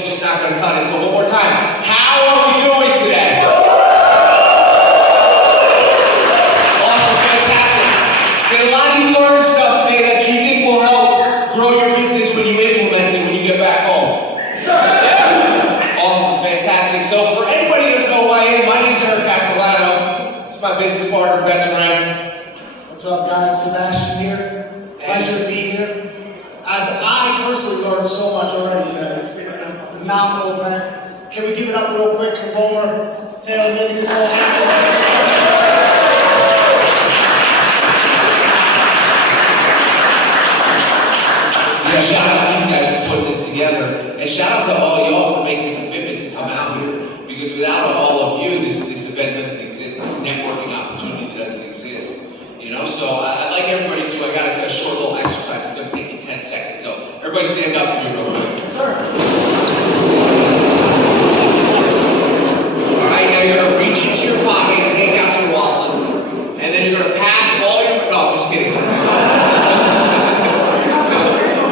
It's just not going to cut it. So one more time. How are we doing today? Awesome, fantastic. Did a lot of you learn stuff today that you think will help grow your business when you implement it when you get back home? Yeah. Awesome, fantastic. So for anybody who doesn't know who I am, my name's Aaron Castellano. It's my business partner, best friend. What's up, guys? Sebastian here. Pleasure to be here. I personally learned so much already today. It's been a phenomenal event. Can we give it up real quick for Gomer, Taylor, making this all happen? Yeah, shout out to you guys for putting this together. And shout out to all y'all for making a commitment to come out here. Because without all of you, this event doesn't exist. This networking opportunity doesn't exist. You know, so I'd like everybody to do, I got a short little exercise. It's going to take me 10 seconds. So everybody stand up for me real quick. Sir. All right, now you're going to reach into your pocket and take out your wallet. And then you're going to pass all your, no, I'm just kidding.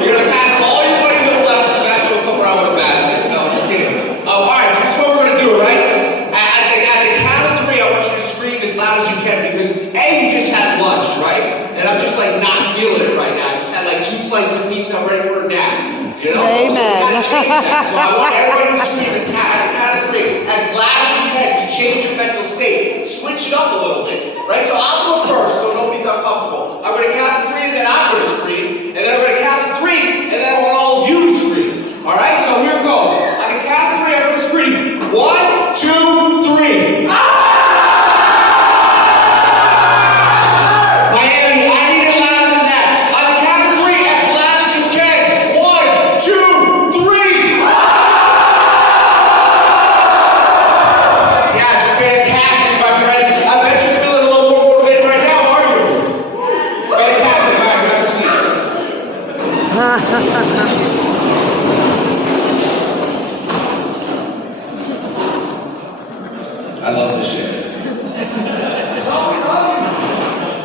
You're going to pass all your money to the left, Sebastian will come around with a basket. No, I'm just kidding. All right, so this is what we're going to do, right? At the count of 3, I want you to scream as loud as you can because A, you just had lunch, right? And I'm just like not feeling it right now. I just had like 2 slices of pizza, I'm ready for a nap. You know? Amen. So I want everybody to scream at the count of 3 as loud as you can to change your mental state. Switch it up a little bit, right? So I'll go first so nobody's uncomfortable. I'm going to count to 3 and then I'm going to scream. And then I'm going to count to 3 and then I want all of you to scream. All right? So here it goes. On the count of 3, I'm going to scream. 1, 2, 3. I love this shit.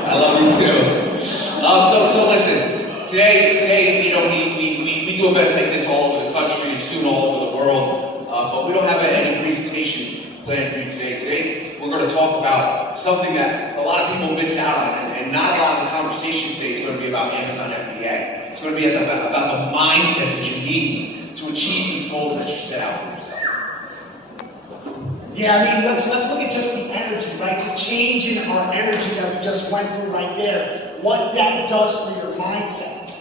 I love you too. So listen, today, you know, we do events like this all over the country and soon all over the world, but we don't have any presentation planned for you today. Today, we're going to talk about something that a lot of people miss out on, and not a lot of the conversation today is going to be about Amazon FBA. It's going to be about the mindset that you need to achieve these goals that you set out for yourself. Yeah, I mean, let's look at just the energy, right? The change in our energy that we just went through right there. What that does for your mindset.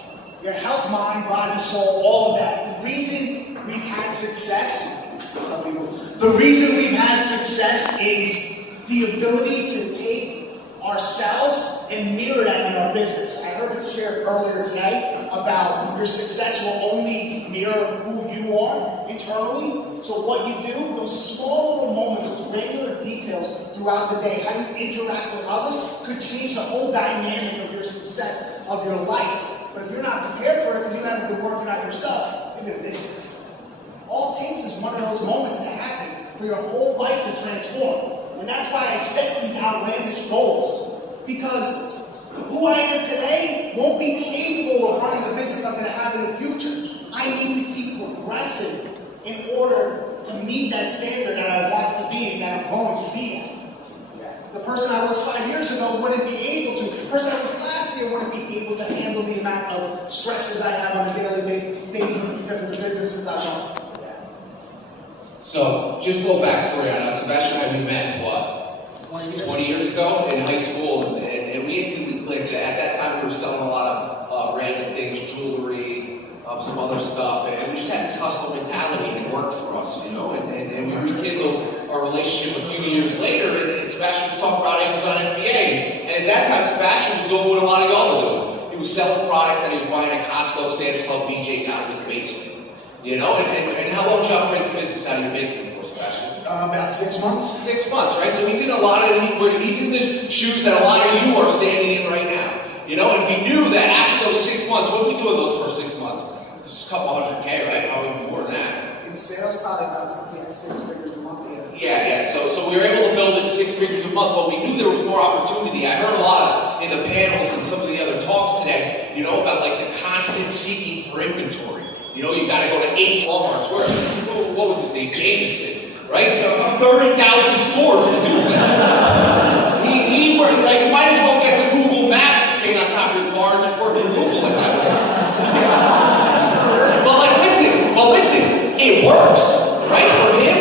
Your health, mind, body, soul, all of that. The reason we've had success, some people, the reason we've had success is the ability to take ourselves and mirror that in our business. I heard it shared earlier today about your success will only mirror who you are internally. So what you do, those small little moments, those regular details throughout the day, how you interact with others could change the whole dynamic of your success of your life. But if you're not prepared for it because you haven't been working on yourself, you're gonna miss it. All it takes is one of those moments to happen for your whole life to transform. And that's why I set these outlandish goals. Because who I am today won't be capable of running the business I'm going to have in the future. I need to keep progressing in order to meet that standard that I want to be and that I'm going to be at. The person I was 5 years ago wouldn't be able to. The person I was last year wouldn't be able to handle the amount of stresses I have on a daily basis because of the businesses I run. So, just a little backstory on us. Sebastian and I, we met, what, 20 years ago in high school, and we instantly clicked. At that time, we were selling a lot of random things, jewelry, some other stuff, and we just had this hustle mentality, and it worked for us, you know, and we rekindled our relationship a few years later, and Sebastian was talking about Amazon FBA, and at that time, Sebastian was doing what a lot of y'all are doing. He was selling products that he was buying at Costco, Sam's Club, BJ's out of his basement. You know, and how long did you operate the business out of your basement for, Sebastian? About 6 months. 6 months, right? So he's in he's in the shoes that a lot of you are standing in right now. You know, and we knew that after those 6 months, what did we do in those first 6 months? Just a couple $100K, right? Probably more than that. In sales, probably about 6 figures a month. Yeah. So we were able to build it 6 figures a month, but we knew there was more opportunity. I heard a lot in the panels and some of the other talks today, you know, about like the constant seeking for inventory. You know, you got to go to 8 Walmarts. Where Jameson, right? So 30,000 stores to do that. He worked, like, you might as well get the Google map thing on top of your car and just work for Google at that point. But listen, it works, right?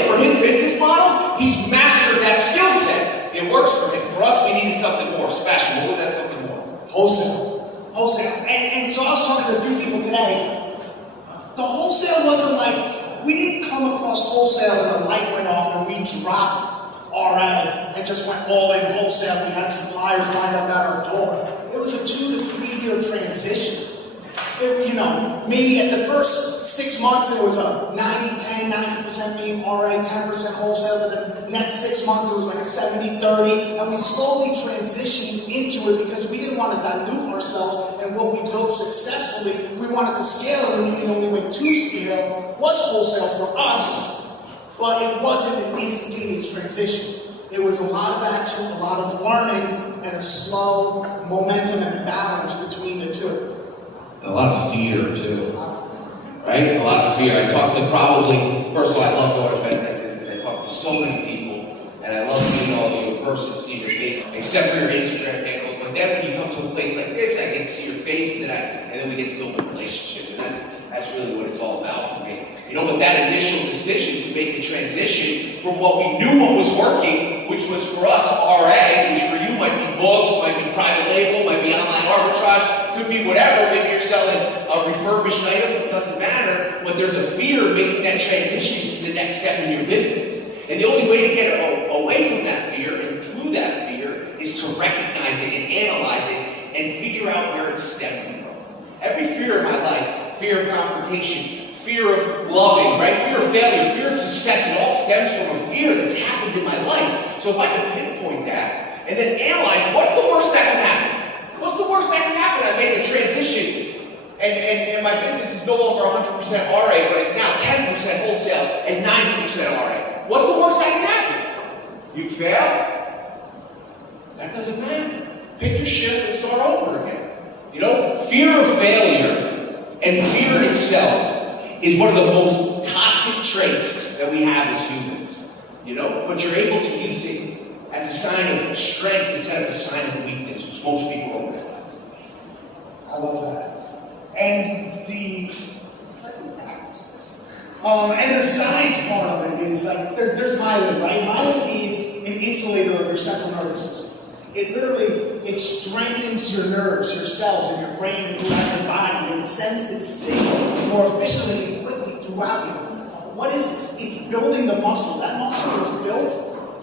For his business model, he's mastered that skill set. It works for him. For us, we needed something more special. What was that something more? Wholesale. And so I was talking to a few people today. The wholesale wasn't like, we didn't come across wholesale and the light went off and we dropped RA and just went all in wholesale. We had suppliers lined up at our door. It was a 2 to 3 year transition. Maybe at the first 6 months it was a 90% being RA, 10% wholesale. But the next 6 months it was like a 70-30. And we slowly transitioned into it because we didn't want to dilute ourselves. And what we built successfully, we wanted to scale it. And the only way to scale was wholesale for us. But it wasn't an instantaneous transition. It was a lot of action, a lot of learning, and a slow momentum and balance between the two. A lot of fear, too. Right? A lot of fear. I talk to first of all, I love going to events like this because I talk to so many people, and I love meeting all of you in person, seeing your face, except for your Instagram handles. But then when you come to a place like this, I get to see your face, and then we get to build a relationship, and that's really what it's all about for me. But that initial decision to make the transition from what we knew what was working, which was for us RA, which for you might be books, might be private label, might be online arbitrage, could be whatever. Maybe you're selling refurbished items, it doesn't matter, but there's a fear of making that transition to the next step in your business. And the only way to get away from that fear and through that fear is to recognize it and analyze it and figure out where it's stemming from. Every fear in my life, fear of confrontation, fear of loving, right? Fear of failure, fear of success, it all stems from a fear that's happened in my life. So if I can pinpoint that and then analyze what's the worst that can happen? What's the worst that can happen? I made the transition and my business is no longer 100% RA, but it's now 10% wholesale and 90% RA. What's the worst that can happen? You fail? That doesn't matter. Pick your shit and start over again. Fear of failure and fear itself is one of the most toxic traits that we have as humans. But you're able to use it as a sign of strength instead of a sign of weakness, which most people don't realize. I love that. And and the science part of it is like, there's myelin, right? Myelin is an insulator of your central nervous system. It strengthens your nerves, your cells, and your brain and throughout your body, and it sends this signal more efficiently and quickly throughout you. What is this? It's building the muscle. That muscle is built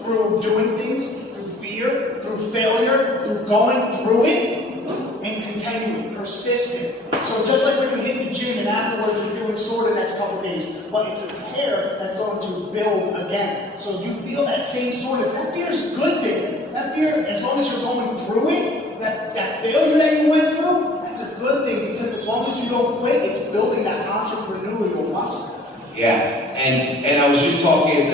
through doing things, through fear, through failure, through going through it, and continuing, persistent. So just like when you hit the gym and afterwards you're feeling sore the next couple of days, but it's a tear that's going to build again. So you feel that same soreness. That fear is a good thing. That fear, as long as you're going through it, that failure that you went through, that's a good thing, because as long as you don't quit, it's building that entrepreneurial muscle. Yeah, and I was just talking,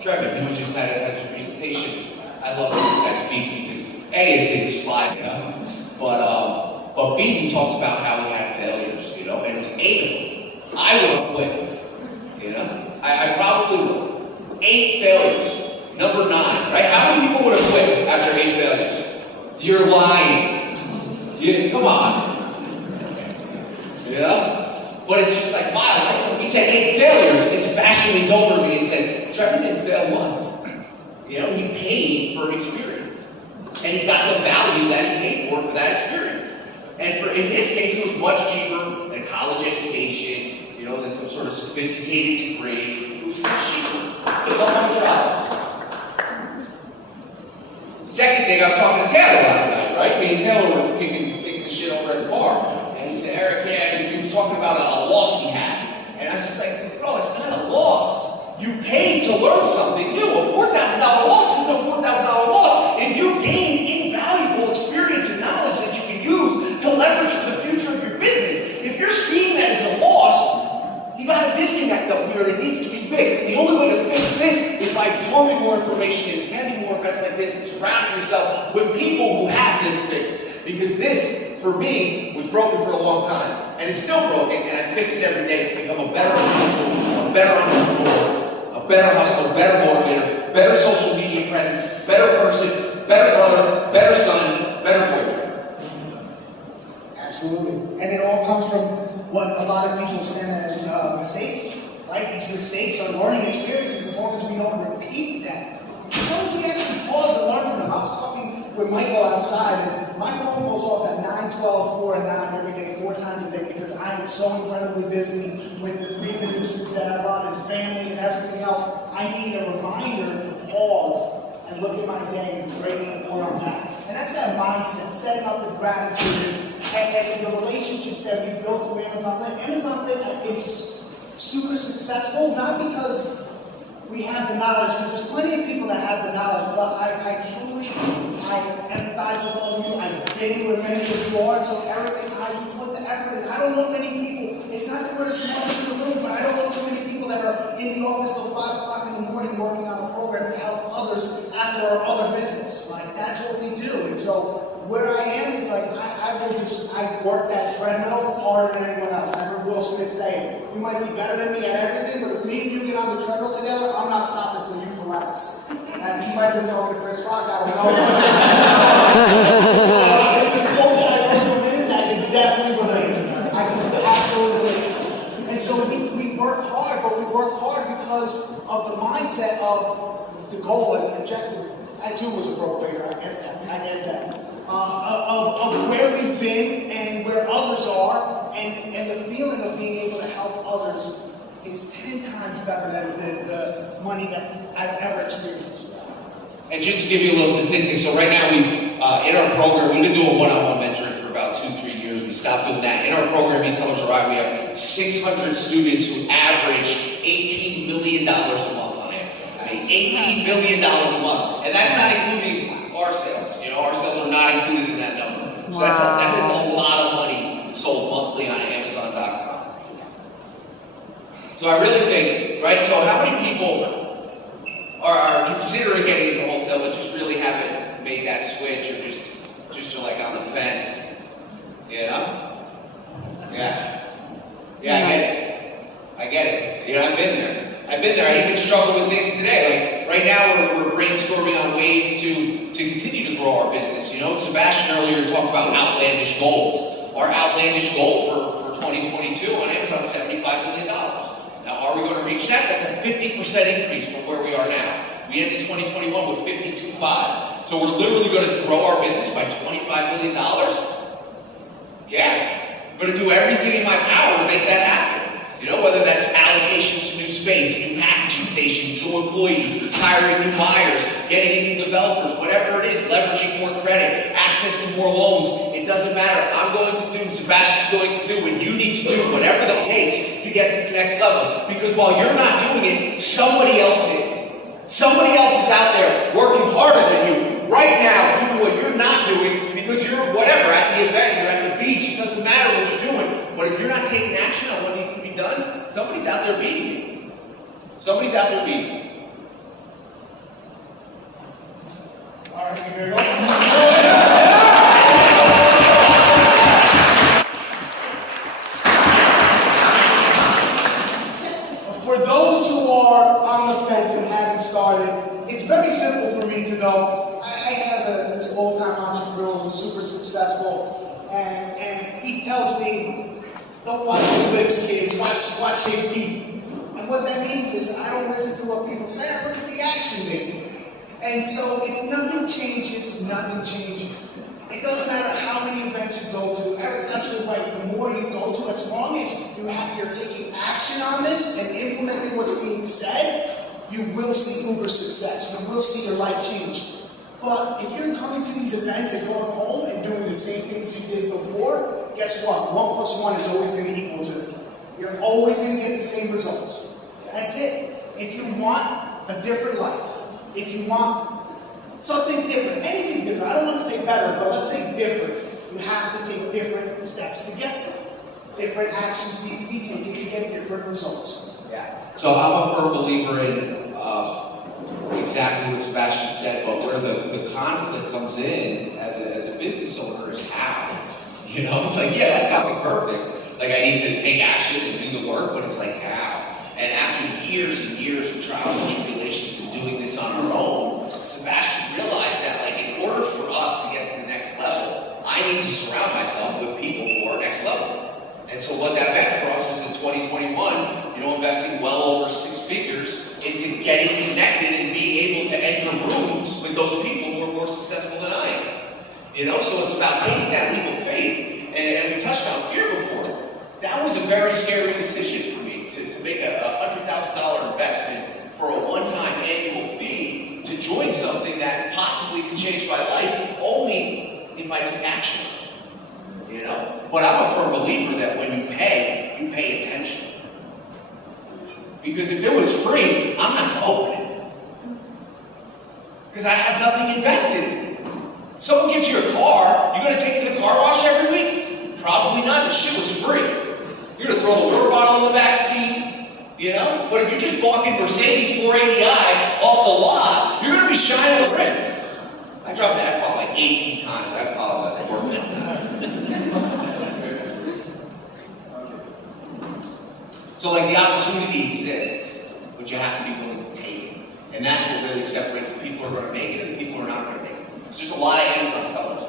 Trevor, he just had his presentation. I love that speech because A, it's in the slide, but B, he talked about how he had failures, and it was 8 of them. I would have quit, I probably would. 8 failures. Number 9, right? How many people would have quit after 8 failures? You're lying. Come on. But it's just like, wow, he said 8 failures. And Sebastian leans over to me and said, Trevor didn't fail once. He paid for an experience. And he got the value that he paid for that experience. And in his case, it was much cheaper than college education, than some sort of sophisticated degree. It was much cheaper. $1,200. Second thing, I was talking to Taylor last night, right? Me and Taylor were kicking the shit over at the bar. And he said, Eric, he was talking about a loss he had. And I was just like, bro, it's not a loss. You paid to learn something new. A $4,000 loss is no $4,000 loss. If you gain invaluable experience and knowledge that you can use to leverage for the future of your business, if you're seeing that as a loss, you got a disconnect up here and it needs to be fixed. And the only way to fix this is by absorbing more information and attending more events like this and surrounding yourself with people who have this fixed. Because this, for me, was broken for a long time. And it's still broken, and I fix it every day to become a better individual, a better entrepreneur. better hustler, better motivator, better social media presence, better person, better brother, better son, better boyfriend. Absolutely. And it all comes from what a lot of people stand as a mistake, right? These mistakes are learning experiences as long as we don't repeat them. As long as we actually pause and learn from them. I was talking with Michael outside, and my phone goes off at 9, 12, 4, and 9 every day, 4 times a day, because I am so incredibly busy with the 3 businesses that I run and family and everything else. I need a reminder to pause and look at my day and grateful for where I'm at. And that's that mindset, setting up the gratitude and the relationships that we built through Amazon Lit. Amazon Lit is super successful, not because we have the knowledge, because there's plenty of people that have the knowledge, but I truly empathize with all of you. I've been where many of you are, so Eric and I put the effort in. I don't know many people. It's not that we're the smartest in the room, but I don't know too many people that are in the office till 5 o'clock in the morning working on a program to help others after our other business. Like, that's what we do. And so where I am is like, I work that treadmill harder than anyone else. I heard Will Smith say, you might be better than me at everything, but if me and you get on the treadmill together, I'm not stopping until you collapse. And he might have been talking to Chris Rock, I don't know. It's a quote that I heard from him that I can definitely relate to. I can absolutely relate to. And so we work hard, but we work hard because of the mindset of the goal and the objective. I too was a pro waiter, I get that. Of where we've been and where others are, and the feeling of being able to help others is 10 times better than the money that I've ever experienced. And just to give you a little statistic, so right now in our program, we've been doing one-on-one mentoring for about 2-3 years. We stopped doing that. In our program, Resellers Arrive, we have 600 students who average $18 million a month on Amazon. I mean, $18 million a month. And that's not including our sales. You know, our sales are not included in that number. So that is a lot of money sold monthly on Amazon.com. So I really think, right, so how many people are considering getting into wholesale but just really haven't made that switch, or just are like on the fence, you know? Yeah, I get it. You know, I've been there. I even struggle with things today. Like right now we're brainstorming on ways to continue to grow our business. You know, Sebastian earlier talked about outlandish goals. Our outlandish goal for 2022 on Amazon is $75 million. Now, are we going to reach that? That's a 50% increase from where we are now. We ended 2021 with 52.5. So we're literally going to grow our business by $25 million? Yeah. I'm going to do everything in my power to make that happen. You know, whether that's allocation to new space, new packaging stations, new employees, hiring new buyers, getting in new developers, whatever it is, leveraging more credit, access to more loans, it doesn't matter. I'm going to do, Sebastian's going to do, and you need to do whatever it takes to get to the next level. Because while you're not doing it, somebody else is. Somebody else is out there working harder than you right now doing what you're not doing because you're whatever, at the event, you're at the beach, it doesn't matter what you're doing. But if you're not taking action on what needs to be done, somebody's out there beating you. Somebody's out there beating you. All right, here we go. For those who are on the fence and haven't started, it's very simple for me to know. I have this old-time entrepreneur who's super successful, and he tells me, don't watch your lips, kids, watch your feet. And what that means is I don't listen to what people say, I look at the action they take. And so if nothing changes, nothing changes. It doesn't matter how many events you go to. Eric's absolutely right. The more you go to, as long as you're taking action on this and implementing what's being said, you will see uber success. You will see your life change. But if you're coming to these events and going home and doing the same things you did before, guess what? 1 + 1 is always going to equal 2. You're always going to get the same results. That's it. If you want a different life, if you want something different, anything different, I don't want to say better, but let's say different, you have to take different steps to get there. Different actions need to be taken to get different results. Yeah. So I'm a firm believer in exactly what Sebastian said, but where the conflict comes in as a business owner is how. You know, it's like, yeah, that's not perfect. Like I need to take action and do the work, but it's like how. And after years and years of trials and tribulations and doing this on our own, Sebastian realized that, like, in order for us to get to the next level, I need to surround myself with people who are next level. And so what that meant for us was in 2021, investing well over 6 figures into getting connected and being able to enter rooms with those people who are more successful than I am. So it's about taking that leap of faith. And we touched on fear before. That was a very scary decision for me to make a $100,000 investment for a one-time annual fee to join something that possibly could change my life only if I took action. But I'm a firm believer that when you pay attention. Because if it was free, I'm not following it. Because I have nothing invested. Someone gives you a car, you're going to take it to the car wash every week? Probably not. The shit was free. You're going to throw the water bottle in the back seat, But if you're just walking Mercedes 480i off the lot, you're going to be shining the rims. I dropped the F-bomb like 18 times. I apologize. I worked it. So like the opportunity exists, but you have to be willing to take it. And that's what really separates the people who are going to make it and the people who are not going to make it. There's a lot of Amazon sellers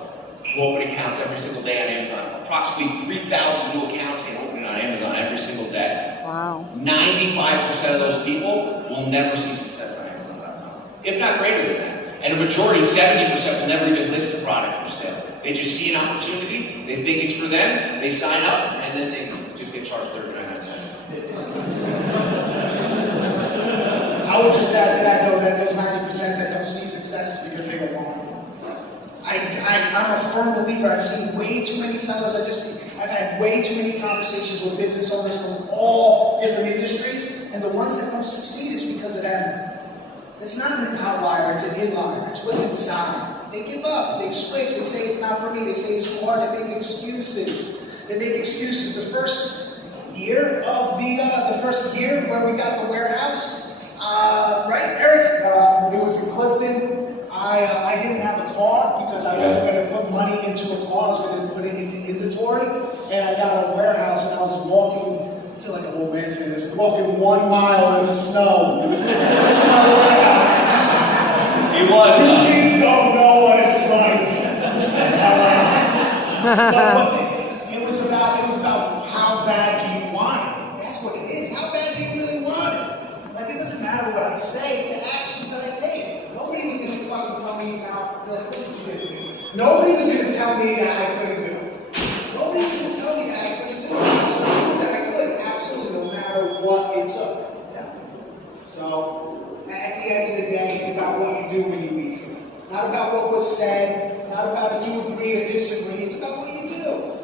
who open accounts every single day on Amazon. Approximately 3,000 new accounts get opened on Amazon every single day. Wow. 95% of those people will never see success on Amazon.com, if not greater than that. And a majority, 70%, will never even list the product for sale. They just see an opportunity, they think it's for them, they sign up, and then they just get charged $39.99. I would just add to that, though, that those 90% that don't see success is because they don't want it. I'm a firm believer. I've seen way too many sellers. I've had way too many conversations with business owners from all different industries, and the ones that don't succeed is because of them. It's not an outlier, it's an inlier. It's what's inside. They give up, they switch, they say it's not for me, they say it's too hard, they make excuses. The first year where we got the warehouse, right, Eric? It was in Clifton. I didn't have a car because I wasn't going to put money into a car. I was going to put it into inventory. And I got a warehouse and I was walking, I feel like an old man saying this, walking 1 mile in the snow to my warehouse. He was. You kids don't know what it's like. It was about how bad do you want it. That's what it is. How bad do you really want it? Like, it doesn't matter what I say, it's the actions that I take. Nobody was going to fucking tell me now, nobody was going to tell me that I couldn't do it. Nobody was going to tell me that I couldn't do it. That's what I knew that I could, absolutely, no matter what it took. So, at the end of the day, it's about what you do when you leave here. Not about what was said, not about if you agree or disagree, it's about what you do.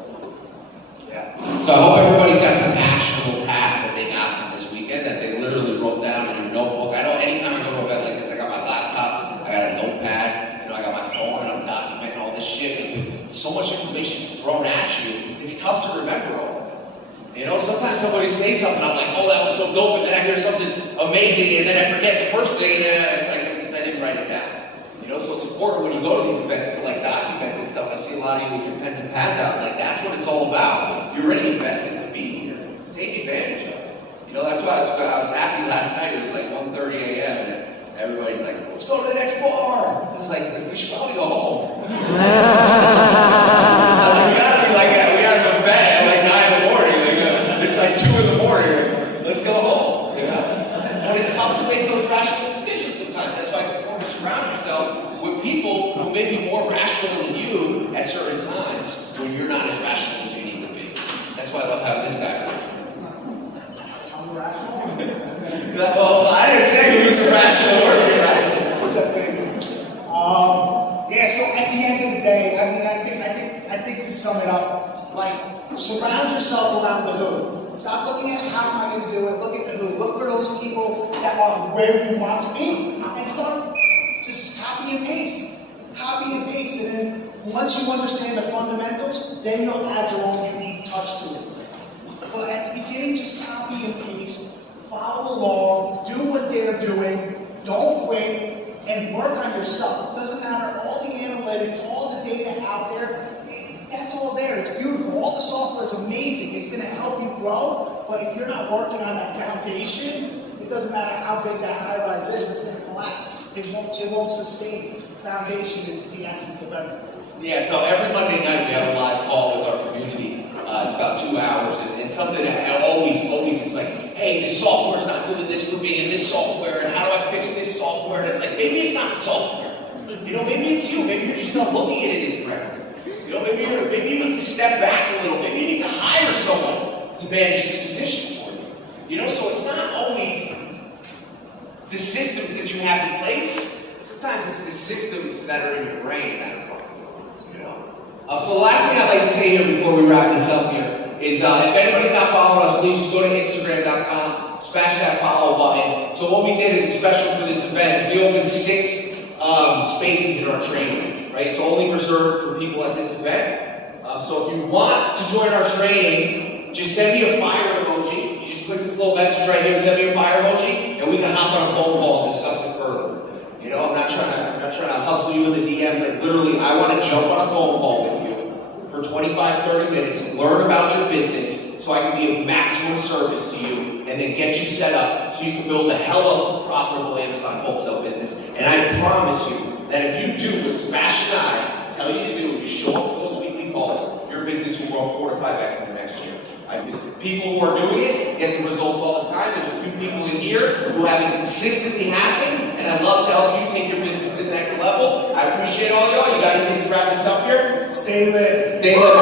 Yeah. So I hope everybody's got some actionable tasks that they got from this weekend that they literally wrote down in your notebook. I know anytime I go to a event like this, I got my laptop, I got a notepad, I got my phone, and I'm documenting all this shit because so much information is thrown at you, it's tough to remember all of it. Sometimes somebody says something, I'm like, oh, that was so dope, and then I hear something amazing, and then I forget the first thing, and then it's like, because I didn't write it down. So it's important when you go to these events to like document this stuff. I see a lot of you with your pens and pads out, like that's what it's all about. You're already invested to be here. Take advantage of it. That's why I was happy last night. It was like 1:30 a.m. and everybody's like, let's go to the next bar. I was like, we should probably go home. We gotta be like that. We gotta go to bed at like 9 in the morning. It's like 2 in the morning. Let's go home. But it's tough to make those rational decisions sometimes. That's why it's important to surround yourself with people who may be more rational than you at certain times when you're not as rational as you need to be. That's why I love having this guy. I'm rational? Well, I didn't say he was rational or irrational. What's that thing? So at the end of the day, I think to sum it up, like, surround yourself around the who. Stop looking at how am I going to do it, look at the who. Look for those people that are where you want to be. And start just copy and paste. Copy and paste. And then once you understand the fundamentals, then you'll add your own unique touch to it. But at the beginning, just copy and paste. Follow along. Do what they're doing. Don't quit. And work on yourself. It doesn't matter all the analytics, all the data out there. That's all there. It's beautiful. All the software is amazing. It's going to help you grow. But if you're not working on that foundation, it doesn't matter how big that high rise is, it's gonna collapse. It won't sustain. Foundation is the essence of everything. Yeah, so every Monday night we have a live call with our community. It's about 2 hours, and something that always is like, hey, this software's not doing this for me, and this software, and how do I fix this software? And it's like, maybe it's not the software. You know, maybe it's you. Maybe you're just not looking at it incorrectly. You know, maybe you need to step back a little. Maybe you need to hire someone to manage this position for you. You know, so it's not always the systems that you have in place. Sometimes it's the systems that are in your brain that are fucking you, you know. So the last thing I'd like to say here before we wrap this up here is if anybody's not following us, please just go to Instagram.com, smash that follow button. So what we did is a special for this event is we opened 6 spaces in our training, right? It's only reserved for people at this event. So if you want to join our training, just send me a fire emoji. You just click this little message right here, send me a fire emoji, and we can hop on a phone call and discuss it further. You know, I'm not trying to hustle you in the DMs. Like literally, I want to jump on a phone call with you for 25, 30 minutes, learn about your business so I can be of maximum service to you, and then get you set up so you can build a hella profitable Amazon wholesale business. And I promise you that if you do what Sebastian and I tell you to do, you show up to those weekly calls, your business will grow 4 to 5x in the next year. People who are doing it get the results all the time. There's a few people in here who have it consistently happen, and I'd love to help you take your business to the next level. I appreciate all y'all. You got anything to wrap this up here? Stay lit. Stay lit.